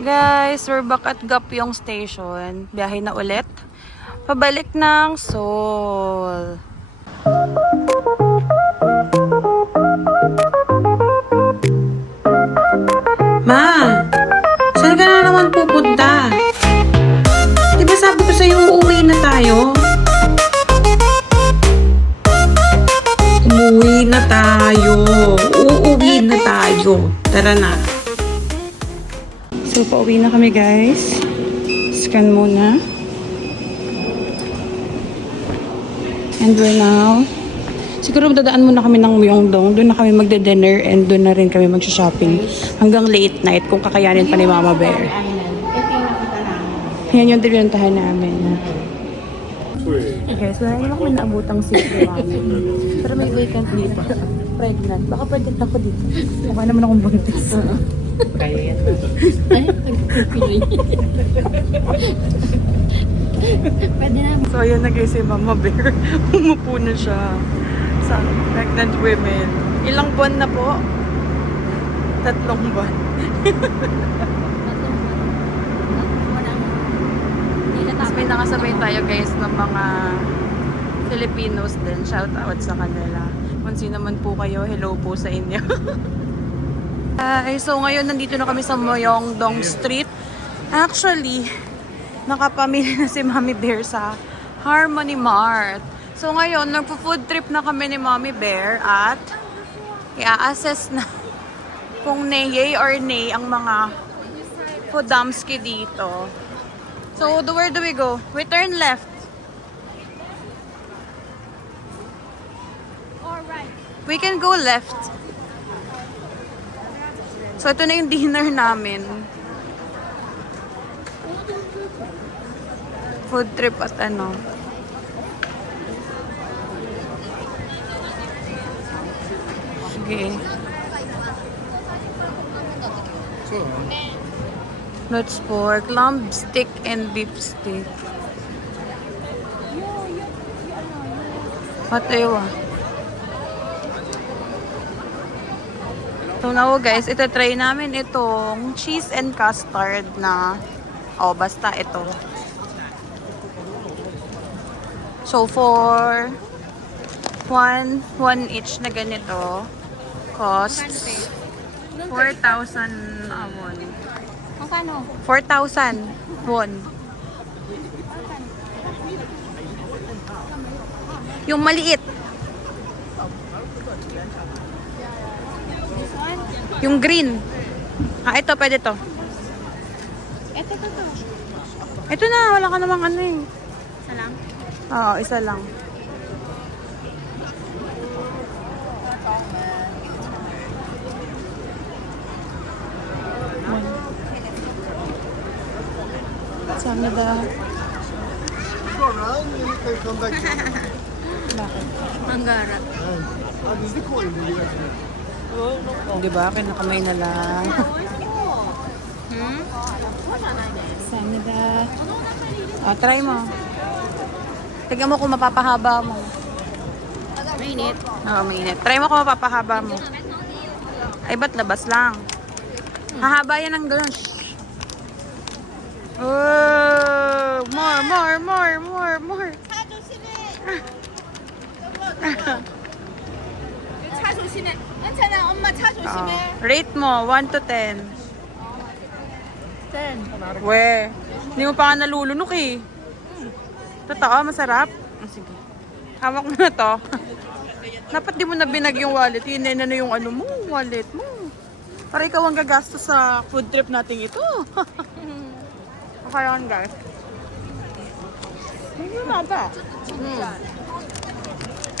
Guys, we're back at Gapyong Station. Biyahe na ulit. Pabalik ng Seoul. Ma, saan ka na naman pupunta? Di ba sabi ko sa'yo, uuwi na tayo? Umuwi na tayo. Uuwi na tayo. Tara na. So, pauwi na kami guys. Scan muna. And we're now... Siguro dadaan muna kami ng Myeongdong. Doon na kami magde-dinner and doon na rin kami mag-shopping. Hanggang late night kung kakayanin pa ni Mama Bear. Yan yung dinuntahan namin. Okay, so wala naman kami naabutang seat namin. Pero may vacant dito. Pregnant. Baka pregnant ako dito. Mukha naman akong buntis. Kaya yan. Ay, nagpipili. Pwede na. So, ayan na guys si Mama Bear. Umupo na siya sa pregnant women. Ilang buwan na po? 3 buwan. Tapos may nakasabay tayo guys ng mga Filipinos din. Shout out sa kanila. Kung sino man po kayo, hello po sa inyo. So ngayon nandito na kami sa Myeongdong Street. Actually, nakapamili na si Mommy Bear sa Harmony Mart. So ngayon, nagpo-food trip na kami ni Mommy Bear at i-assess na kung yay or nay ang mga podamski dito. So, where do we go? We turn left. All right. We can go left. So, ito na yung dinner namin. Food trip at ano. Sige. Let's pork, lamb stick and beef stick. Matewa. So now guys, ito try namin itong cheese and custard na basta ito. So for one each na ganito costs 4,000 won. Magkano? 4,000 won. Yung maliit. Yung green. Ito, pwede to. Ito. Ito na, wala ka namang ano eh. Isa lang? Oo, isa lang. Samida. Bakit? Manggara. Diba? Kinakamay na lang. Samida. Try mo. Tignan mo kung mapapahaba mo. Mainit. Oo, mainit. Try mo kung mapapahaba mo. Ay, ba't labas lang? Hahaba yan ng gano'n. Oh, more. 차 조심해. 괜찮아. 엄마 차 조심해. Rate mo, 1 to 10. 10. We, hindi mo pa nga nalulunok eh. Totoo, masarap. Sige. Hawak mo na to. Dapat di mo na binag yung wallet. Hinayin na yung ano mo, wallet mo. Para ikaw ang gagastos sa food trip natin ito. Okay lang guys. Hindi humaba.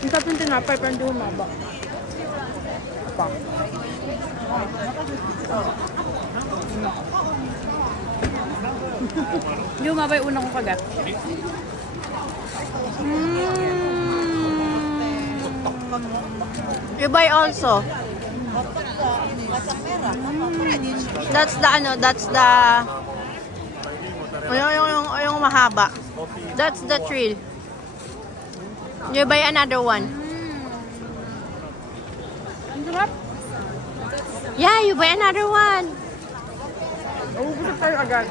Ang sarap yung tinapay pero hindi humaba. Pa. Hindi humaba yung unang kong kagat. You buy also. That's the yung mahaba. That's the thrill. You buy another one. Yeah, you buy another one. Naubos na tayo agad.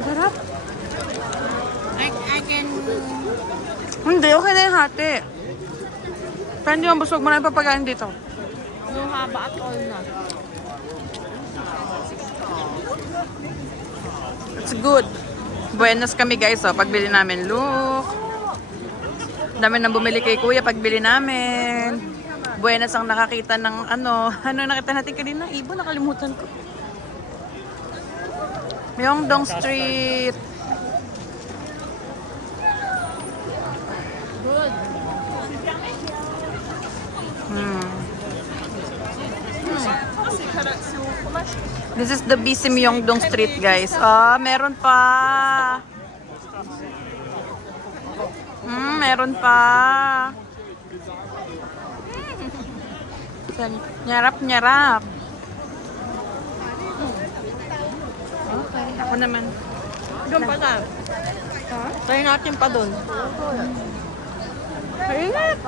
Sarap. I can... Hindi, okay na yung hati. Pero hindi mo busog mo na yung papagain dito. No haba at all na. It's good. Buenas kami guys, oh, pagbili namin. Look. Dami nang bumili kay kuya pagbili namin. Buenas ang nakakita ng ano nakita natin kanina? Ibo, nakalimutan ko. Myeongdong Street. Good. This is the busy Myeongdong Street, guys. Ah, meron pa. Meron pa. Nyarap. Okay, ako naman. Doon pa na. Try natin pa doon. Ingat!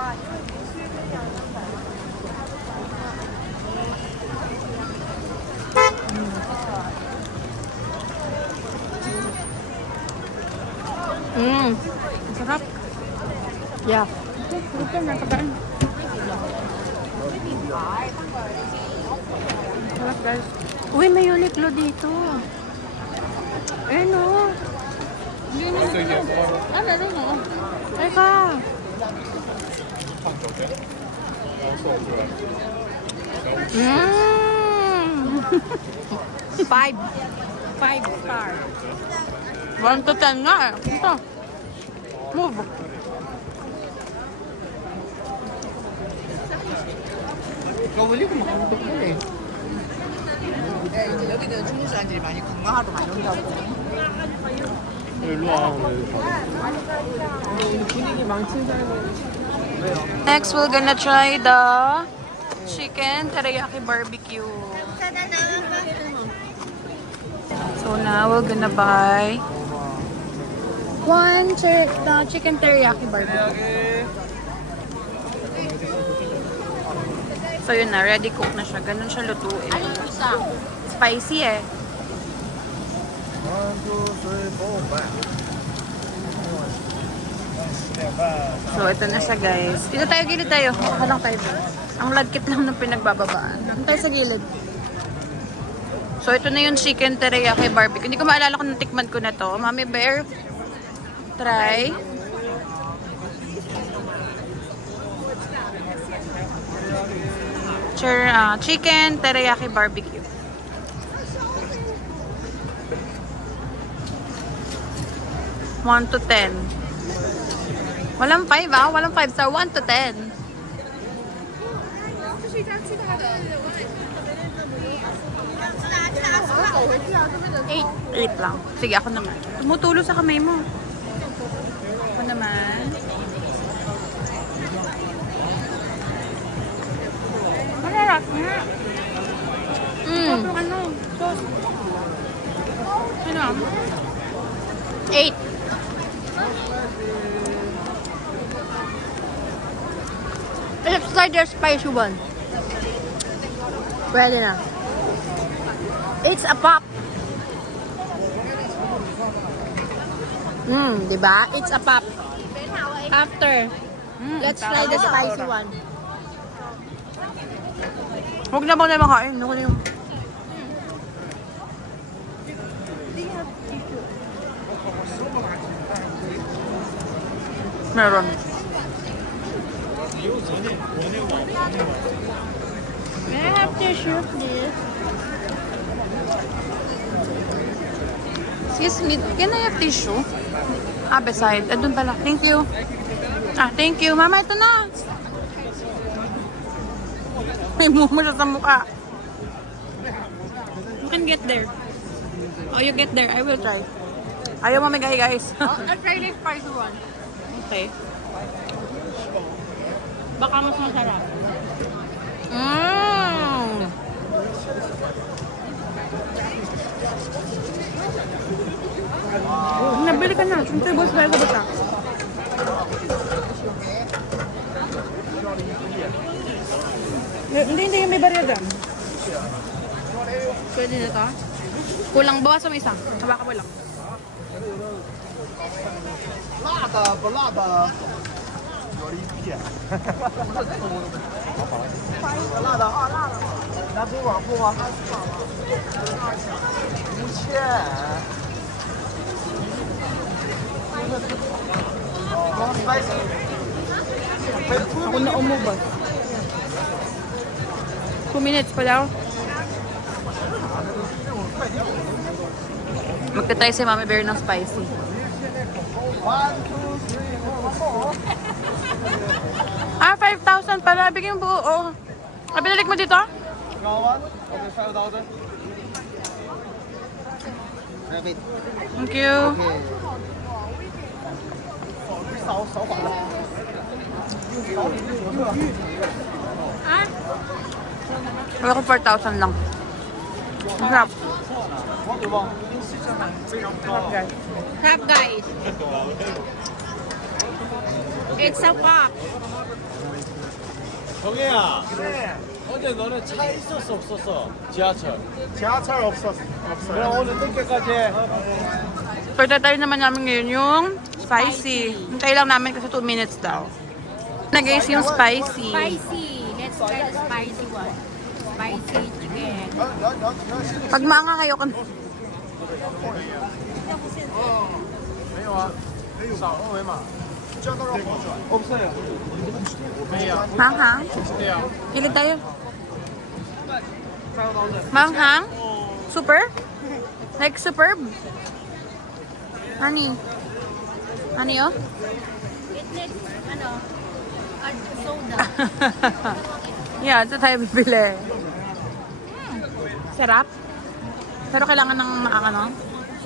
Sarap. Yeah. Ito na, pagkaan. Sarap, guys. Uy, may Uniqlo dito. Ayun o. Teka. Five star. 1 to 10 nga eh. Ito. Move. 원래 그 먹는 거 그래. 여기는 중국 사람들이 많이 건강하러 많이 온다고. 일로 와. 분위기 망친 사람은. Next, we're gonna try the chicken teriyaki barbecue. So now, we're gonna buy the chicken teriyaki barbecue. So yun na, ready cook na siya. Ganun siya lutuin. Spicy eh. 1, 2, 3, 4, 5. So ito na siya guys. Dito tayo, gilid tayo. Saka lang tayo. Ang lagkit lang ng pinagbababaan. Dito tayo sa gilid. So ito na yung chicken teriyaki barbecue. Hindi ko maalala kung natikman ko na to. Mami Bear, try. Chicken teriyaki barbecue. One to 10. Walang 5 ah. Walang 5 star. 1 to 10. 8 lang. Sige, ako naman. Tumutulo sa kamay mo. Ako naman. Masarap nga. Ano? Sauce. Ano? 8. Let's try their spicy one. Pwede na. It's a pop. Diba? It's a pop. After, let's try the spicy one. Huwag na muna makain. Huwag na yung... Meron. May I have tissue, please? Excuse me, can I have tissue? Ah, beside. Doon pala. Thank you. Thank you. Mama, ito na. May mumo siya sa mukha. You can get there. Oh, you get there. I will try. Ayaw mamigay, guys. I'll try the spicy one. Okay. Baka mas masarap. Nabili ka na. Siyempre, boss, dahil sa bata. Hindi. May barya dyan. Pwede na to? Kulang, bawas mo isang. Habaka mo lang. 辣的不辣的？有一片。辣的啊，辣的。拿多少付吗？1000。spicy。 Ako na umubos. 2 minutes pa daw. Magta-try si Mami Bear ng spicy. 1, 2, 3, 4. Ah, 5,000 pala. Bigyan buo. Oh. Ah, binalik mo dito? Gawan? Okay, 5,000. Rabbit. Thank you. Okay. 少把了。 Wala ko 4,000 lang. Masarap. Crab guys. It's a pop. 정혜야. 어제 너네 차 있었어 없었어? 지하철. 지하철 없었어. 그럼 오늘 늦게까지 해. Pagtatry naman namin ngayon yung spicy. Hintay lang namin kasi 2 minutes daw. Na guys, yung spicy. Spicy. Let's try the spicy one. Spicy chicken. Pag maanga kayo, 없어요. manghang? Ilit tayo. Manghang? Super? Like superb? Honey? Honey, oh? It needs, soda. Yeah, ito tayo bibili. Sarap. Pero kailangan ng ano.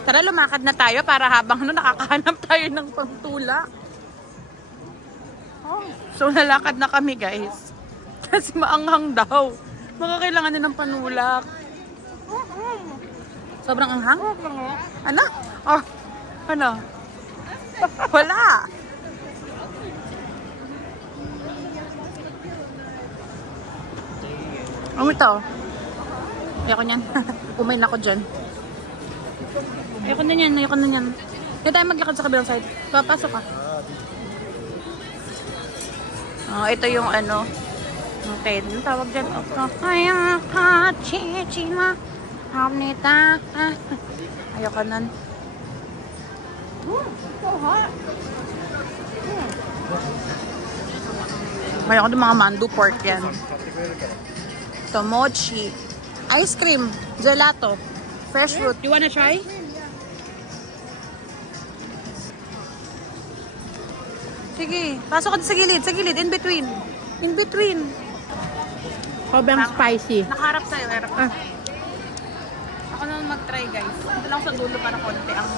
Tara, lumakad na tayo para habang nakakahanap tayo ng pangtulak. Oh, so lalakad na kami, guys. Kasi maanghang daw. Makakailangan din ng panulak. Sobrang anghang? Ano? Oh, ano? Wala. Ano ito? Ayoko niyan. Kumain ako dyan. Ayoko na yan. Ayoko na yan. Hindi tayo maglakad sa kabilang side. Papasok ka. Oh, ito yung ano. Okay, ano tawag dyan? Kaya ka, chichima. Hamnita. Ayoko nan. Ayoko din mga mandu pork yan. Ito, mochi. Ice cream. Gelato. Fresh fruit. You wanna try? Sige. Pasok ka sa gilid. Sa gilid. In between. In between. Sobrang spicy. Nakaharap sa'yo, Eric. Ako naman mag-try, guys. Ito lang sa dulo para konti ang...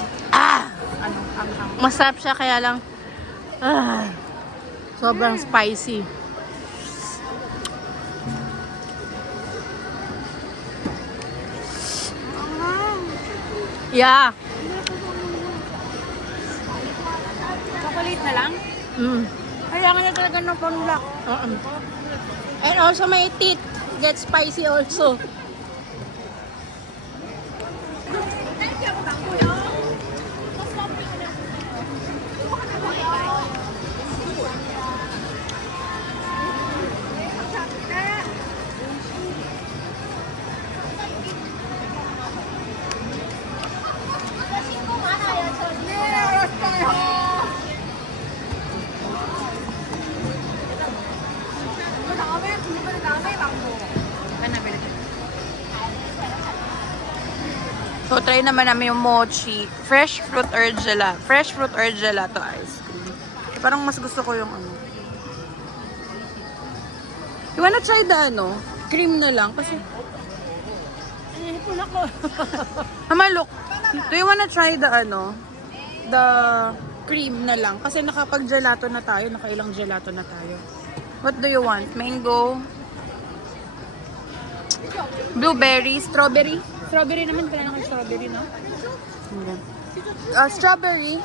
Ano, ang... Masarap siya kaya lang sobrang spicy. Yeah. Chocolate na lang? Kailangan niya talaga ng panulak. And also may teeth. Get spicy also. So, try naman namin yung mochi. Fresh fruit or gelato. Fresh fruit or gelato ice cream. Parang mas gusto ko yung ano. You wanna try the ano? Cream na lang. Kasi... Mama, look. Do you wanna try the ano? The cream na lang. Kasi nakapag-gelato na tayo. Nakailang gelato na tayo. What do you want? Mango? Blueberry? Strawberry? Strawberry naman. Kailangan kayo strawberry, no? Strawberry?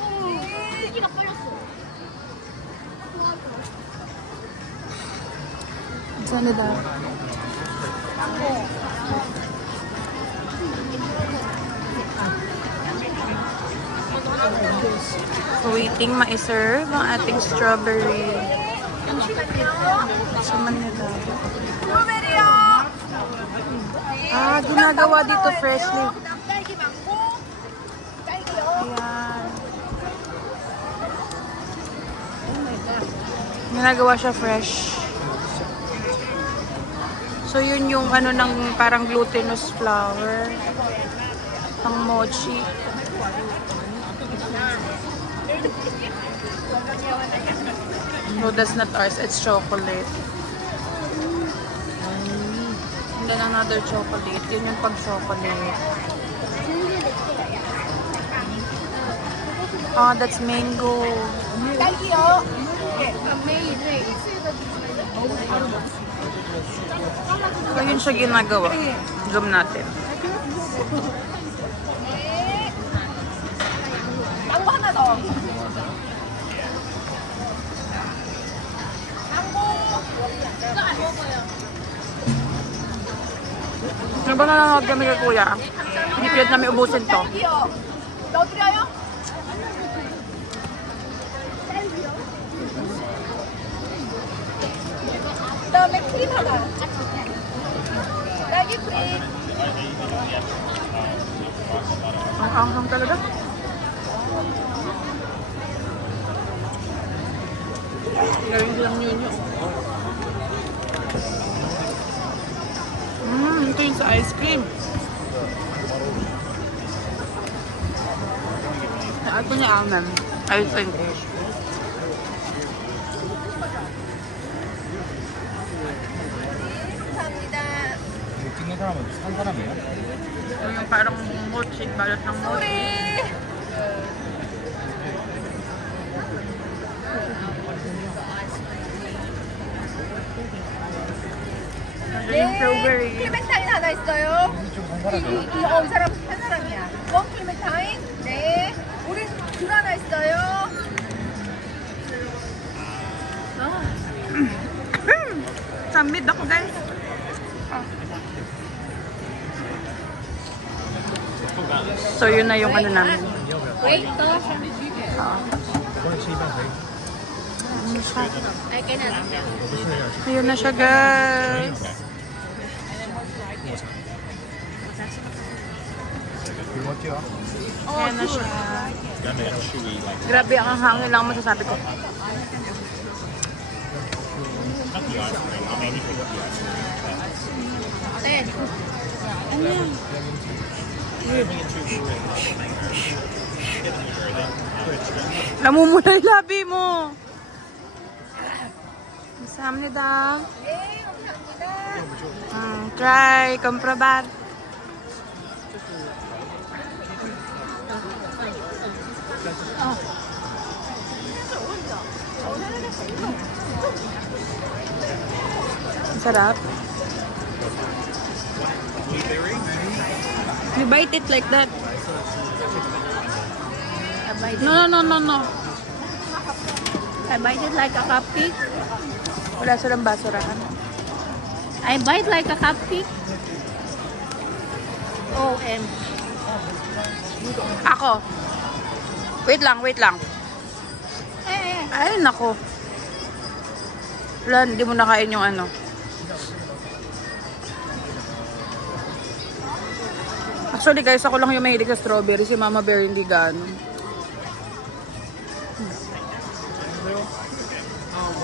Sana daw. waiting ma-serve ang ating strawberry. Sa Manila. Ah, ginagawa dito freshly. Ayan. Ginagawa siya fresh. So, yun yung ano ng parang glutinous flour. Pang mochi. No, that's not ours. It's chocolate. And then another chocolate. Yun yung pag-chocolate. Ah, that's mango. Ayun siya ginagawa. Zoom natin. Ano ba nanonood kami kay Kuya? Pinipilit namin ubusin to. 그다음에 크림 하나. 딸기 크림. Ang anghang talaga. Gawin silang yun yun. Ito yung sa ice cream. Ito niya amen. I think. 찍는 사람은 산 사람이에요? Yung parang mochi, balot ng mochi. Yung strawberry. 클레멘타인 하나 있어요. 이 사람 한 사람이야. 원 클레멘타인. 네. 우리 귤 하나 있어요. Samid ako guys. So yun na yung ano namin. Wait, to. Ayun na siya guys. Ayan na siya. Grabe ang hangin lang masasabi ko. Namumula yung labi mo. Kamsahamnida. Try, comprobar. Ang sarap. You bite it like that. No. I bite it like a cupcake. Wala silang basurahan. I bite like a cupcake. OM. Ako. Wait lang. Eh. Ay, nako. Wala, hindi mo nakain yung ano. Actually guys, ako lang yung mahilig sa strawberry. Si Mama Bear hindi gano'n.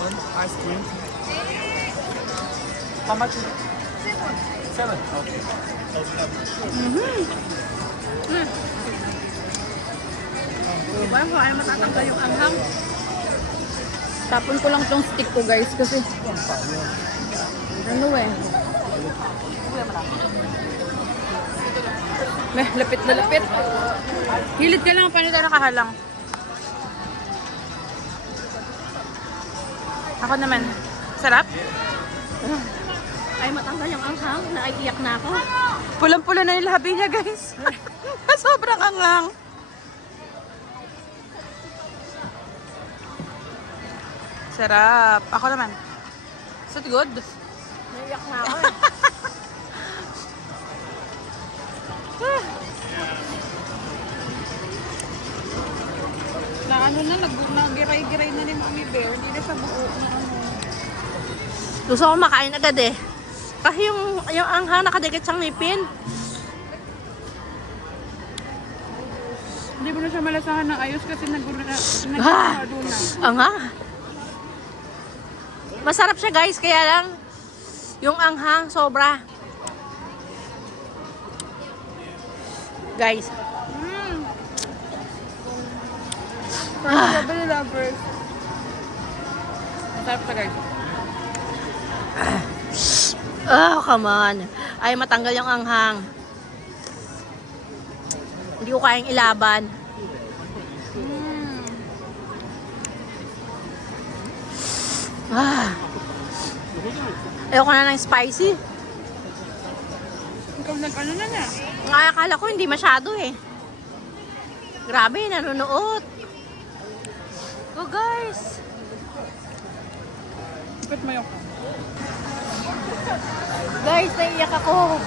One ice cream. How much is it? 7. Okay. Diba? Kaya matatanggal yung anghang. Tapon ko lang tong stick ko guys kasi ano eh. Lapit na lapit. Hilit ka lang, paano tayo nakahalang? Ako naman. Sarap? Ay matanggal yung anghang. Naiiyak na ako. Pulang-pula na yung labi niya guys. Sobrang angang. Sarap. Ako naman. Is it good? Naiiyak na ako eh. ano na, nag-giray-giray na ni Mami Bear. Hindi na siya buo na ano. Gusto ko makain agad eh. Kasi yung anghang nakadikit sa ngipin. Hindi mo na siya malasahan ng ayos kasi nag-hado na. Anga. Masarap siya guys, kaya lang yung anghang sobra. Guys. Strawberry lovers. Masarap siya guys. Oh, come on. Ay, matanggal yung anghang. Hindi ko kayang ilaban. Ah. Ayoko na ng spicy. Ikaw nag-ano na na. Ay, akala ko hindi masyado eh. Grabe, nanonood. Oh, guys. Ipit mo yung... Guys, naiyak ako.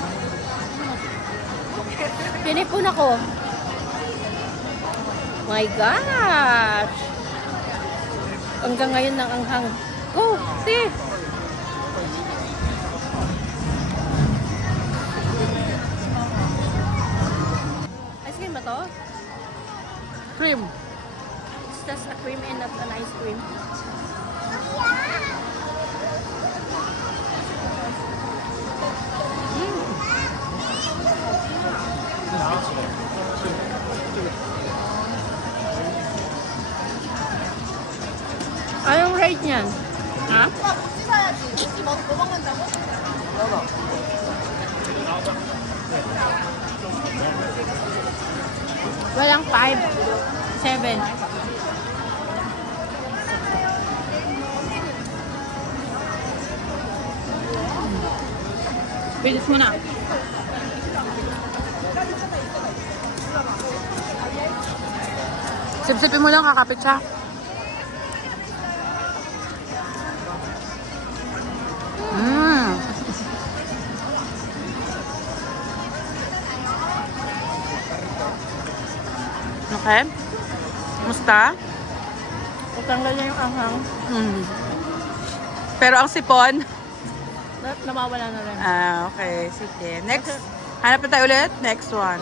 Pinipon ako. My gosh. Hanggang ngayon ng anghang. Oh, see. Ice cream ba to? Cream. It's just a cream and not an ice cream. Anong rate niyan? Ha? Walang 5, 7. Bilis mo na. Sip-sipin mo lang, kakapit siya. Okay. Musta? Natanggal niya yung anghang. Pero ang sipon, Nawawala na rin. okay, sige. Next, hanap na tayo ulit. Next one.